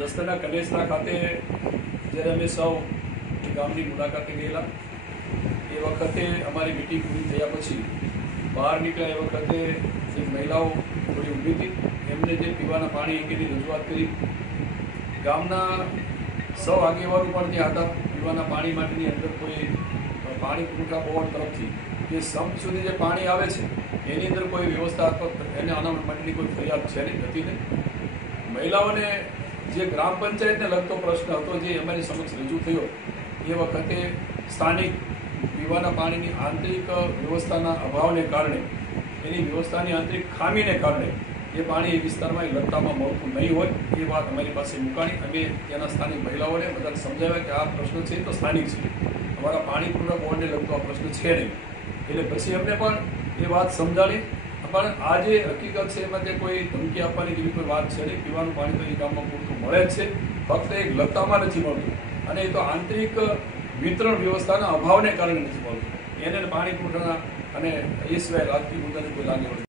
દસ્તરના કનેસરા ખાતે જ્યારે અમે સૌ ગામની મુલાકાતે ગયેલા, એ વખતે અમારી મિટિંગ પૂરી થયા પછી બહાર નીકળ્યા એ વખતે જે મહિલાઓ થોડી ઊભી હતી, એમને જે પીવાના પાણી અંગેની રજૂઆત કરી. ગામના સૌ આગેવાનો પણ ત્યાં હતા, પીવાના પાણી માટેની અંદર કોઈ પાણી પુરવઠા બોર્ડ તરફથી. જે સંપ સુધી જે પાણી આવે છે, એની અંદર કોઈ વ્યવસ્થા અથવા એને આના માટેની કોઈ ફરિયાદ છે નહીં, નથી નહીં મહિલાઓને જે ગ્રામ પંચાયતને લગતો પ્રશ્ન હતો, જે અમારી સમક્ષ રજૂ થયો, એ વખતે સ્થાનિક પીવાના પાણીની આંતરિક વ્યવસ્થાના અભાવને કારણે, એની વ્યવસ્થાની આંતરિક ખામીને કારણે એ પાણી એ વિસ્તારમાં, એ લગતામાં મળતું નહીં હોય, એ વાત અમારી પાસે મુકાણી, અમે ત્યાંના સ્થાનિક મહિલાઓને બધાને સમજાવ્યા કે આ પ્રશ્ન છે તો સ્થાનિક છે. અમારા પાણી પુરવઠા બોર્ડને લગતો આ પ્રશ્ન છે નહીં. એટલે પછી અમને પણ એ વાત સમજાણી પણ આ જે હકીકત છે એમાં તે કોઈ ધમકી આપવાની જેવી કોઈ વાત છે નહીં, પીવાનું પાણી તો એ ગામમાં પૂરતું મળે જ છે. ફક્ત એક લતામાં નથી મળતું. અને એ તો આંતરિક વિતરણ વ્યવસ્થાના અભાવને કારણે નથી મળતું. એને પાણી પુરવઠાના અને એ સિવાય રાજકીય મુદ્દાની કોઈ લાગણી